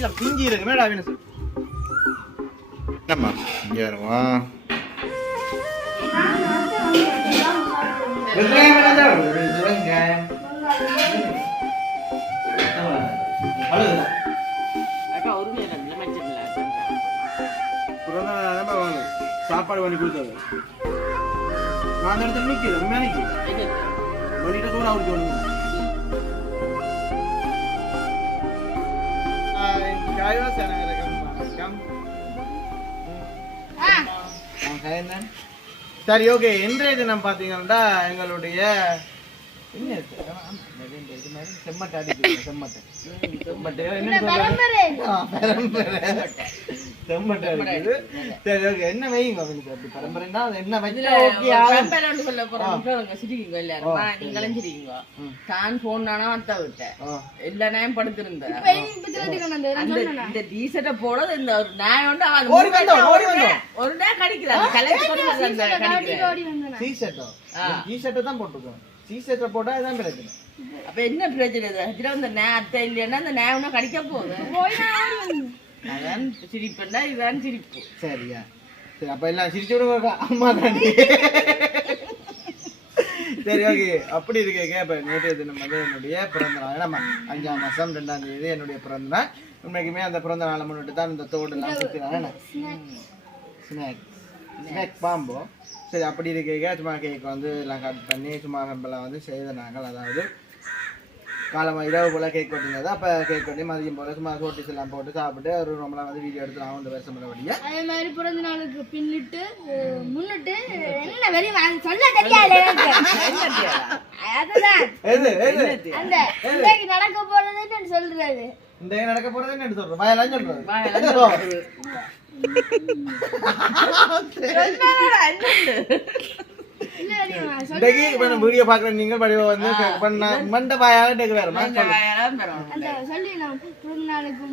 இல்லை பிஞ்சி இருக்கு மேடா வீணசு என்னம்மா இங்கே வருவா சாப்பாடு பண்ணி கொடுத்தது நான் அந்த இடத்துல நிற்கிறேன் மேனைக்கு வெளியிட்ட கூட அவருக்கு ஒன்று சரி ஓகே இன்றைய தினம் பார்த்தீங்கன்னா எங்களுடைய செம்மட்டை அடிக்கிறேன் செம்மட்டை சரி ஓகே என்ன வைங்க அப்படி பரம்பரைன்னா என்ன வச்சா தான் போனானா அத்த விட்டேன் எல்லா நேரம் படுத்திருந்தேன் இந்த டீசர்ட்ட போட இந்த ஒரு நாய் உண்டு ஒரு நேரம் கடிக்கிறாங்க தான் போட்டுக்கோங்க டீசர்ட்ட போட்டா இதான் பிரச்சனை அப்ப என்ன பிரச்சனை இதுல இந்த அத்தை இல்லைன்னா அந்த நாய் ஒண்ணு கடிக்க போகுது அதான் சிரிப்புண்டா இதுதான் சிரிப்பு சரியா சரி அப்ப எல்லாம் சிரிச்சு விடுங்க அம்மா தாண்டி சரி ஓகே அப்படி இருக்கேங்க இப்போ நேற்றைய தினம் வந்து என்னுடைய பிறந்த நாள் நம்ம 5ஆம் மாதம் 2ஆம் தேதி என்னுடைய பிறந்த நாள் உண்மைக்குமே அந்த பிறந்த நாளை முன்னிட்டு தான் இந்த தோடெல்லாம் சுற்றினாங்க ஸ்நாக் பாம்போ சரி அப்படி இருக்கேங்க சும்மா கேக் வந்து எல்லாம் கட் பண்ணி சும்மா வெம்பெல்லாம் வந்து செய்தாங்க அதாவது காலமாக இரவு போல் கேக் வெட்டினது அப்போ கேக் வெட்டி மதியம் போல் சும்மா சோட்டிஸ் எல்லாம் போட்டு சாப்பிட்டு ஒரு ரொம்பலாம் வந்து வீடியோ எடுத்து நான் வந்து வருஷம் பண்ணபடியா அதே மாதிரி பிறந்த நாளுக்கு பின்னிட்டு முன்னிட்டு என்ன வெளியே சொல்ல தெரியாது அதுதான் அந்த இன்னைக்கு நடக்க போறதுன்னு சொல்றது இந்த நடக்க போறதுன்னு என்ன சொல்றேன் வாயெல்லாம் சொல்றது வீடியோ பாக்குற நீங்க வந்து மண்ட வாயால வேற சொல்லி நான் பிறந்த நாளுக்கு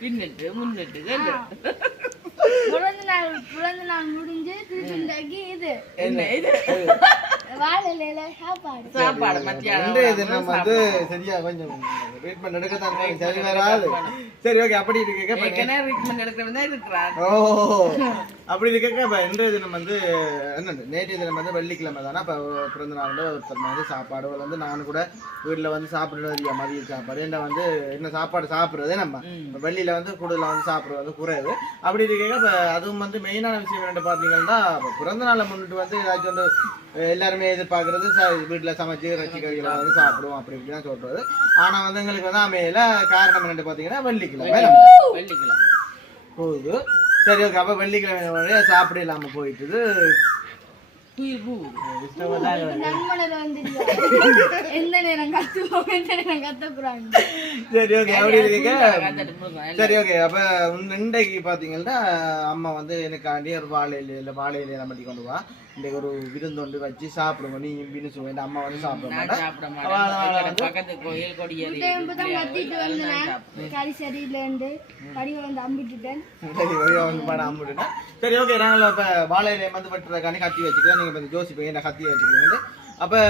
பின்னிட்டு முன்னிட்டு பிறந்த நாள் முடிஞ்சு திருச்சி இது வாழையில சாப்பாடு மத்தியானம் வந்து சரியா கொஞ்சம் ட்ரீட்மெண்ட் எடுக்கத்தான் சரி வராது சரி ஓகே அப்படி இருக்க ஓ அப்படி இருக்க இன்றைய தினம் வந்து என்ன நேற்றைய தினம் வந்து வெள்ளிக்கிழமை தானே இப்போ பிறந்த நாள் ஒருத்தர் வந்து சாப்பாடு வந்து நானும் கூட வீட்டில் வந்து சாப்பிடுறது மதிய சாப்பாடு என்ன வந்து என்ன சாப்பாடு சாப்பிட்றதே நம்ம வெள்ளியில் வந்து கூடுதலாக வந்து சாப்பிட்றது வந்து குறையுது அப்படி இருக்க இப்போ அதுவும் வந்து மெயினான விஷயம் என்னென்னு பார்த்தீங்கன்னா பிறந்த நாளை முன்னிட்டு வந்து ஏதாச்சும் வந்து எல்லாருமே எதிர்பார்க்கறது வீட்டில் சமைச்சு இறைச்சி கறிகளை வந்து சாப்பிடுவோம் அப்படி இப்படி தான் சொல்றது ஆனால் வந்து எங்களுக்கு வந்து அமையில காரணம் என்னென்னு பார்த்தீங்கன்னா வெள்ளிக்கிழமை போகுது சரி ஓகே அப்போ வெள்ளிக்கிழமை சாப்பிட இல்லாமல் போயிட்டுது சரி ஓகே அப்படி இருக்கீங்க சரி ஓகே அப்ப இன்றைக்கு பாத்தீங்கன்னா அம்மா வந்து எனக்காண்டி ஒரு வாழையில நம்ம கொண்டு வா இன்றைக்கு ஒரு விருந்து ஒன்று வச்சு சாப்பிடுவோம் நீ பின்னுச்சு வேண்டாம் அம்மா வந்து சாப்பிட மாட்டேன் சரி ஓகே நாங்கள் இப்போ வாழையில வந்து வெட்டுறதுக்காண்டி கத்தி வச்சுக்கிறோம் நீங்கள் இப்போ ஜோசிப்பீங்க என்ன கத்தி வச்சுக்கிறீங்க அப்போ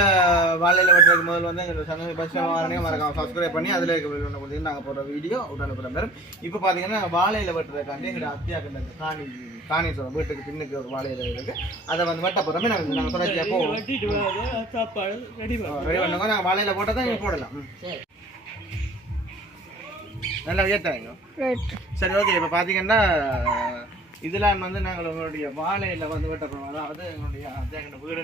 வாழையில வெட்டுறதுக்கு முதல் வந்து எங்களுக்கு சந்தோஷம் பஸ்ஸில் மறக்காம சப்ஸ்கிரைப் பண்ணி அதில் இருக்க ஒன்று கொடுத்து நாங்கள் போடுற வீடியோ உடனுக்குள்ள பேரும் இப்போ பார்த்தீங்கன்னா வாழையில வெட்டுறதுக்காண்டி எங்களோட அத்தியாக்கு காணி சொல்லுவோம் வீட்டுக்கு பின்னுக்கு ஒரு வாழையில இருக்கு அதை வந்து வெட்ட போகிறோமே நாங்கள் தொடர்ச்சியாக போவோம் சாப்பாடு ரெடி பண்ணுங்க நாங்கள் வாழையில போட்டால் தான் போடலாம் நல்லா ஏற்றாங்க சரி ஓகே இப்போ பார்த்தீங்கன்னா இதெல்லாம் வந்து நாங்கள் உங்களுடைய வாழையில வந்து வெட்டப்போம் அதாவது எங்களுடைய வீடு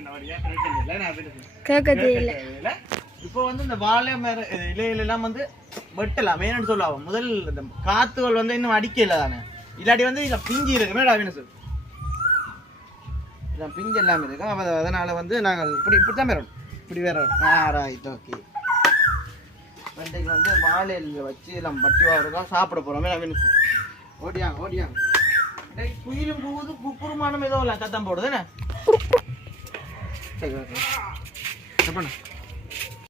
இல்லை இப்போ வந்து இந்த வாழை மர இலையிலாம் வந்து வெட்டலாம் மெயின்னு சொல்லுவாங்க முதல் இந்த காத்துகள் வந்து இன்னும் அடிக்கல தானே இல்லாட்டி வந்து இதில் பிஞ்சு இருக்கு மேடம் அப்படின்னு இதான் பிஞ்சு எல்லாமே இருக்கும் அப்போ அதனால வந்து நாங்கள் இப்படி தான் வரணும் இப்படி வேற ரைட் ஓகே வெண்டைக்கு வந்து வாழையில வச்சு நம்ம பட்டி வாங்க சாப்பிட போகிறோம் மேடம் அப்படின்னு ஓடியாங்க குயிலும் போகுது குறுமானம் ஏதோ இல்லை சத்தம் போடுது என்ன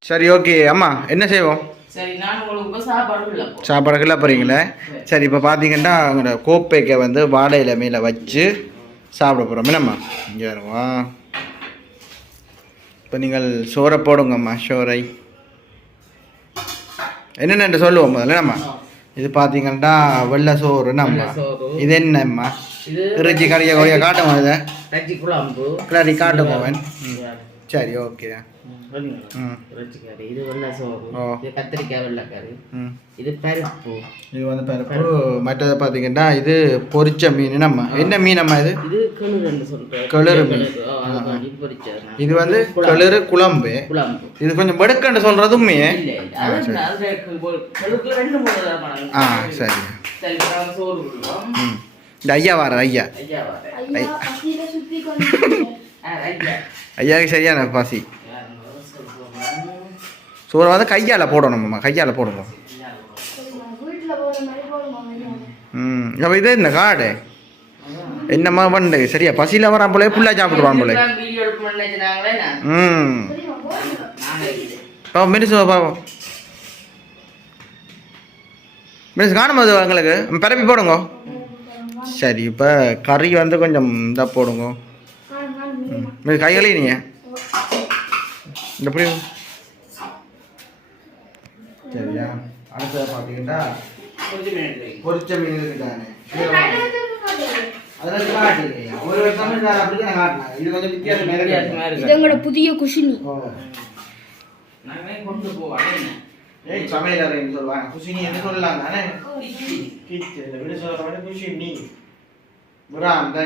சரி ஓகே அம்மா என்ன செய்வோம் சாப்பாடுக்குள்ள போறீங்களே சரி இப்போ பார்த்தீங்கன்னா அவங்களோட கோப்பைக்கை வந்து வாழை இலைமையில வச்சு சாப்பிட போகிறோம் என்னம்மா இங்கே வருவா இப்போ நீங்கள் சோறை போடுங்கம்மா சோறை என்னென்னு சொல்லுவோம் முதல்ல நம்ம. இது பார்த்தீங்கன்னா வெள்ளை சோறு நம்ம. இது என்னம்மா? இறைச்சி கறியை கொடிய காட்டுவோம். இதை இறைச்சி குழம்பு கிளறி காட்டுவோம். சரி ஓகே. இது வெள்ளை சோறு, இது கத்திரிக்காய் வெள்ளைக்கறி, இது பருப்பு. இது வந்து பருப்பு. மற்றது பார்த்தீங்கன்னா இது பொரிச்ச மீன். நம்ம என்ன மீன் அம்மா? இது இது கிளறுன்னு சொல்றேன். கிளறு மீன். இது வந்து கிளறு குழம்பு. இது கொஞ்சம் வெடுக்கன்னு சொல்றதுமே. சரி. இந்த ஐயா வார ஐயா ஐயாவுக்கு சரியான பசி. சோறு வந்து கையால் போடணும்மா, கையால் போடணும். அப்போ இது என்ன காடு என்னம்மா பண்ணு? சரியா பசியில் வரான் போல, புள்ளா சாப்பிடுவான் போல. மெடிசு பாப்போம். மெடிசு காணும் போது எங்களுக்கு பரப்பி போடுங்க. சரி இப்போ கறி வந்து கொஞ்சம் இதாக போடுங்க. கைகளே நீங்கள் எப்படி? சரியா. அடுத்தது பார்த்தீங்கன்னா பொரிச்ச மீன் இருக்குதானே. இதோட புதிய குஷினி. சமையல் சொல்லுவாங்க குஷினி என்ன சொல்லலாம் தானே. விடு சொல்ற குஷினி புறாந்தை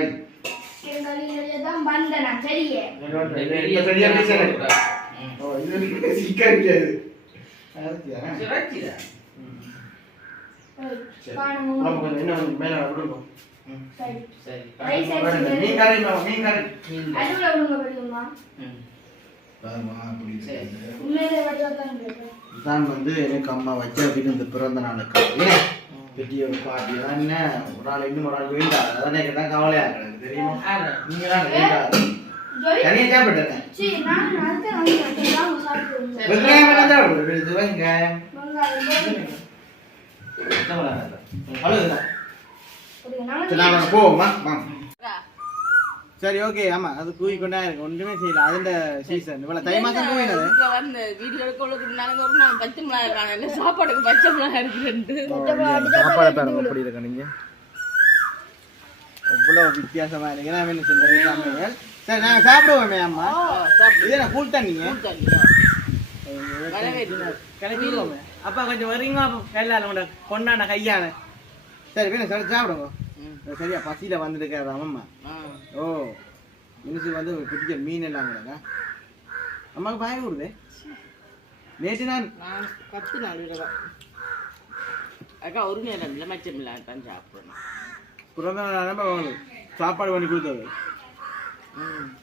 தான் வந்து எனக்கு அம்மா வச்ச இந்த பிறந்த நாளுக்கு பெட்டிய பாட்டி என்ன ஒரு ஆள் இன்னும் ஒரு ஆள் வேண்டா. அதான் எனக்கு தான் கவலையா இருக்கு தெரியுமா. நீங்க தான் வேண்டா தனியா சாப்பிட்டுட்டேன். வெங்காயம் எல்லாம் சாப்பிடுறது. வெங்காயம் போவோமா? சரி ஓகே. ஆமா அது கூவி கொண்டா இருக்கு, ஒன்றுமே செய்யல. அதுண்ட சீசன் இவ்வளவு தை மாசம் கூவினது வந்து வீடியோ எடுக்க பச்சை மிளகாய் காணல. சாப்பாடுக்கு பச்சை மிளகாய் இருக்கு. சாப்பாடு பாருங்க எப்படி இருக்கு. நீங்க அவ்வளவு வித்தியாசமா இருக்கு. நான் என்ன செஞ்சது சமையல். சரி நாங்க சாப்பிடுவோமே அம்மா. இது என்ன கூல் தண்ணிங்க? கிளம்பிடுவோமே. அப்பா கொஞ்சம் வரீங்க. கையால கொண்டாட கையான. சரி வேணும் சரி சாப்பிடுங்க. சரியா பசியில வந்துருக்காரு அம்மா. ஓ மினிசு வந்து பிடிச்ச மீன் எல்லாம் கூடங்க அம்மாவுக்கு பாய விடுதே. நேற்று நான் 10 நாள் அக்கா ஒரு நேரம் இல்லை மச்சம் இல்லை தான் சாப்பிடணும். பிறந்த நாள் சாப்பாடு பண்ணி கொடுத்தது.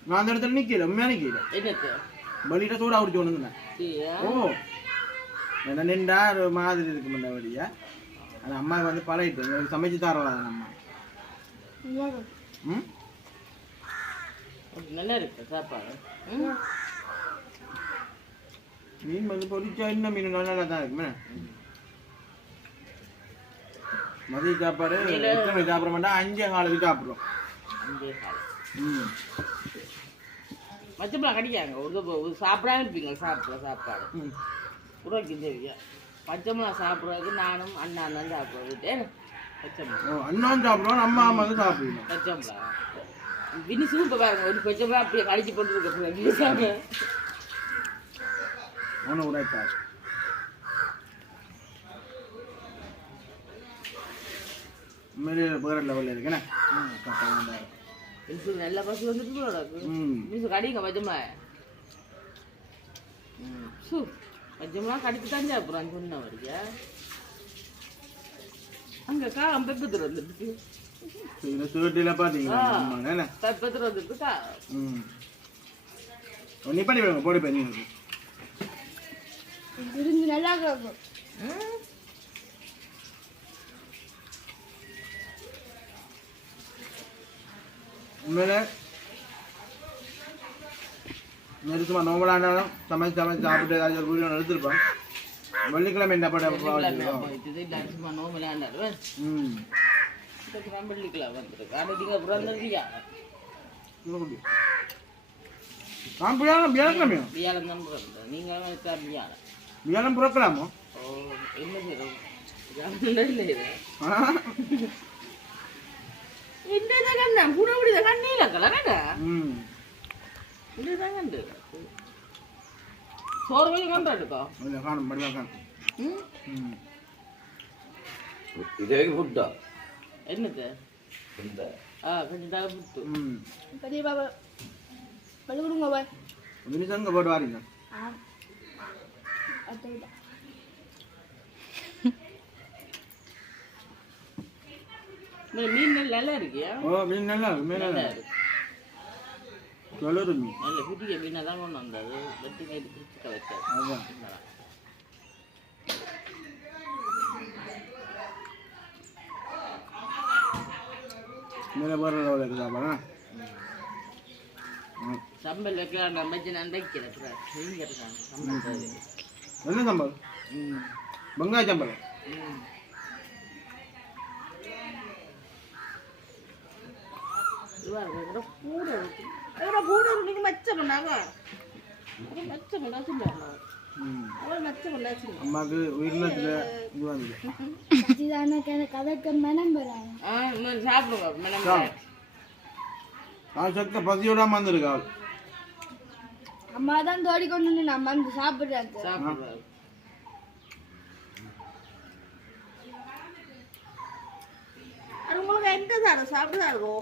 நான் அந்த இடத்துல நிற்கல, உண்மையாக நிற்கல. என்னத்து பலிட்ட சூடாக குடிச்சு ஒண்ணுங்கண்ணா. ஓ என்ன நின்றா ஒரு மாதிரி இருக்கு முன்ன வழியா. ஆனால் அம்மாவுக்கு வந்து பழகிட்டு எங்களுக்கு சமைச்சு தரலாம் அம்மா. நல்லா இருக்கு சாப்பாடு. மீன் வந்து பொரிச்சா இன்னும் மீன் நல்லா தான் இருக்குமே. மதிய சாப்பாடு எத்தனை சாப்பிட மாட்டா 5 காலுக்கு சாப்பிடுறோம். 5 கால் மச்சப்பெல்லாம் கடிக்காங்க. ஒரு சாப்பிடாம இருப்பீங்க. சாப்பாடு உருவாக்கி தெரியா. பச்சைமிளகா சாப்பிட்றதுக்கு நானும் அண்ணா தான் சாப்பிடுறது. அண்ணாவும் சாப்பிடுவோம், அம்மா அம்மா தான் சாப்பிடுவோம். பச்சைமிளகா வினிசு இப்போ பாருங்க ஒரு பச்சைமிளகா அப்படியே கடிச்சு போட்டு இருக்க. ஒன்று உரைப்பார் உண்மையிலே வேற லெவலில் இருக்குண்ணே. நல்ல பசு வந்துட்டு கடிங்க பச்சைமிளகா. பச்சைமிளகா கடிச்சு தான் சாப்பிட்றான் சொன்ன வரையா. அங்கே காலம் பெப்பத்தில் வந்துட்டு பார்த்தீங்களா பெப்பத்தில் வந்துட்டுக்கா. நீ பண்ணி விடுங்க போடி பண்ணி நல்லா இருக்கும். உண்மையிலே நெருக்கமா நோம்பலாண்டாலும் சமைச்சு சாப்பிட்டு ஏதாச்சும் ஒரு வீடியோ எடுத்துருப்போம். வெள்ளிக்கிழமை என்ன படம் வெள்ளிக்கிழமை வந்துருக்கு. அன்னைக்கு பிறந்திருக்கியா வியாழக்கிழமையோ? வியாழன் தான் பிறந்த. நீங்கள் வியாழன் பிறக்கலாமோ? ஓ என்ன செய்யறோம் இல்லை இது இந்த கண்ணா கூட முடியுத கண்ணீல கலரடா இதுதான் கண்டு சோறு கொஞ்சம் கண்டாடுக்கோ இல்ல காணும் படிவா காணும் இதே ஃபுட்டா என்னது இந்த கொஞ்சம் தலை புட்டு பெரிய பாபா பள்ளி கொடுங்க பாய் ஒரு நிமிஷம் போட்டு வாரீங்க மீன் நல்லா இருக்கியா மீன் நல்லா நல்லா இருக்கு கலரு மீன் நல்ல புதிய மீனை தான் கொண்டு வந்தது வெட்டி நேற்று பிடிச்சிக்க வச்சாது அதான் மேலே போகிற எவ்வளோ இருக்குதா சம்பல் வைக்கலாம் நம்ம நான் வைக்கிறேன் நீங்க இருக்காங்க சம்பல் என்ன சம்பல் வெங்காய சம்பல் நீங்க மச்சம் பண்ணாங்க மச்சம் பண்ணா சொல்லுவாங்க அம்மாவுக்கு உயிரினத்தில் இது வந்து கதைக்கு மனம் பெறாங்க சாப்பிடுங்க நான் சத்த பசியோடாம வந்திருக்கா அம்மா தான் தோடி கொண்டு வந்து நம்ம வந்து சாப்பிடுறாங்க சாப்பிடுறாங்க அது உங்களுக்கு எங்க சார் சாப்பிடுறாரோ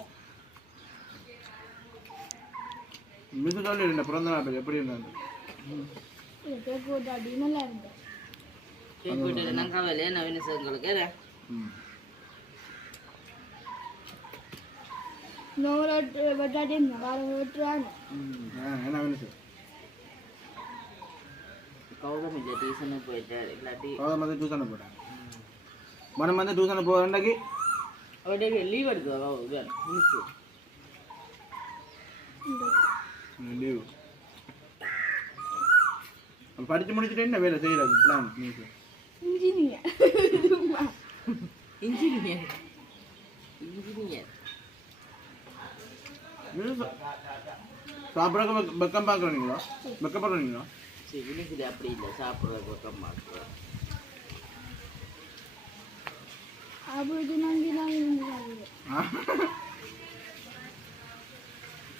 மிதுகால இருந்த பிறந்த நாள் எப்படி இருந்தாங்க கேக் போட்டாடி நல்லா இருந்தது கேக் போட்டு நான் கவலை நவீன உங்களுக்கு நோரோட்டு வெட்டாடி வாரம் வெட்டுறாங்க என்ன வேணும் சார் கௌதம் இல்லை டியூஷனு போயிட்டாரு இல்லாட்டி கௌதம் வந்து டியூஷனை போட்டாங்க மனம் வந்து டியூஷனை போகிறேன்டாக்கி அவருடைய லீவ் எடுக்குவா முடிச்சு லீவு படித்து முடிச்சுட்டு என்ன வேலை செய்யறது பிளான் நீங்கள் இன்ஜினியர் இன்ஜினியர் இன்ஜினியர் சாப்பிட்றதுக்கு வெக்கம் பார்க்குறீங்களா வெக்கப்படுறீங்களா சரி இன்னைக்கு அப்படி இல்லை சாப்பிட்ற பக்கம் மாற்றுறோம் அப்படி நாங்கள்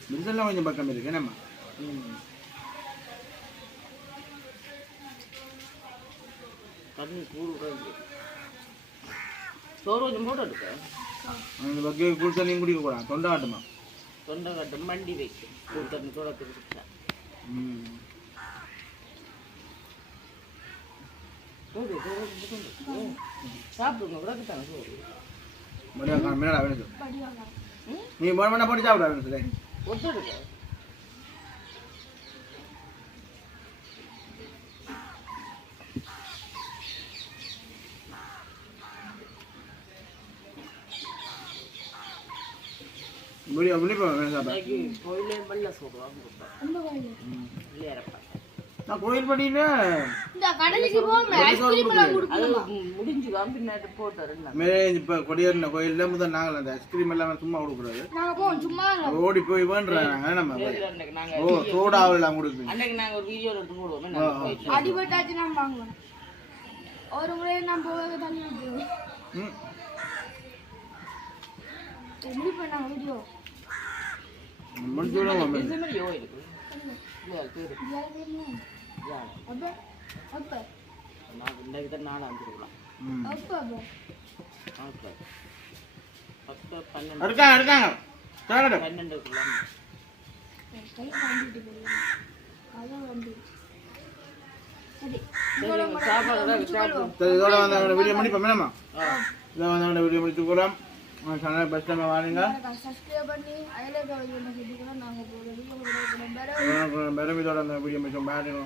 மிருசெல்லாம் கொஞ்சம் பக்கம் இருக்கு என்னம்மா தண்ணி கூடு சோறு கொஞ்சம் போட்டு எடுக்க அந்த பக்கே கூழ் தண்ணியும் குடிக்க கூடாது தொண்டை ஆட்டுமா தொண்டை கட்டும் மண்டி வைக்கும் கூடு தண்ணி தொடத்து குடிச்சா சாப்பிடுங்க விடக்கட்டாங்க சோறு மேடா வேணும் நீ மணி போட்டு சாப்பிட வேணும் சார் ஒட்டு எடுக்க கோயிலே வெள்ள சொல்லுவாங்க நான் கோயில் படியில முடிஞ்சுதான் பின்னாடி போட்டாரு இப்ப கொடியேறின கோயில்ல முதல் நாங்கள் அந்த ஐஸ்கிரீம் எல்லாம் சும்மா கொடுக்கூடாது ஓடி போய் வேண்டாங்க நம்ம ஓ சோடாவெல்லாம் கொடுப்பீங்க அன்னைக்கு நாங்க ஒரு வீடியோ எடுத்து போடுவோம் அடிபட்டாச்சு நான் வாங்குவேன் ஒரு முறை நான் போக தண்ணி விட்டுருவேன் எப்படி பண்ணாங்க வீடியோ வீடியோ முடிப்போம் வீடியோ முடிச்சுக்கலாம் சேனல் பெஸ்ட் டைம் வாருங்க சப்ஸ்கிரைப் பண்ணி அதிலே நாங்கள் போகிற வீடியோ பெருமிதோட அந்த வீடியோ மிச்சம் பாருங்க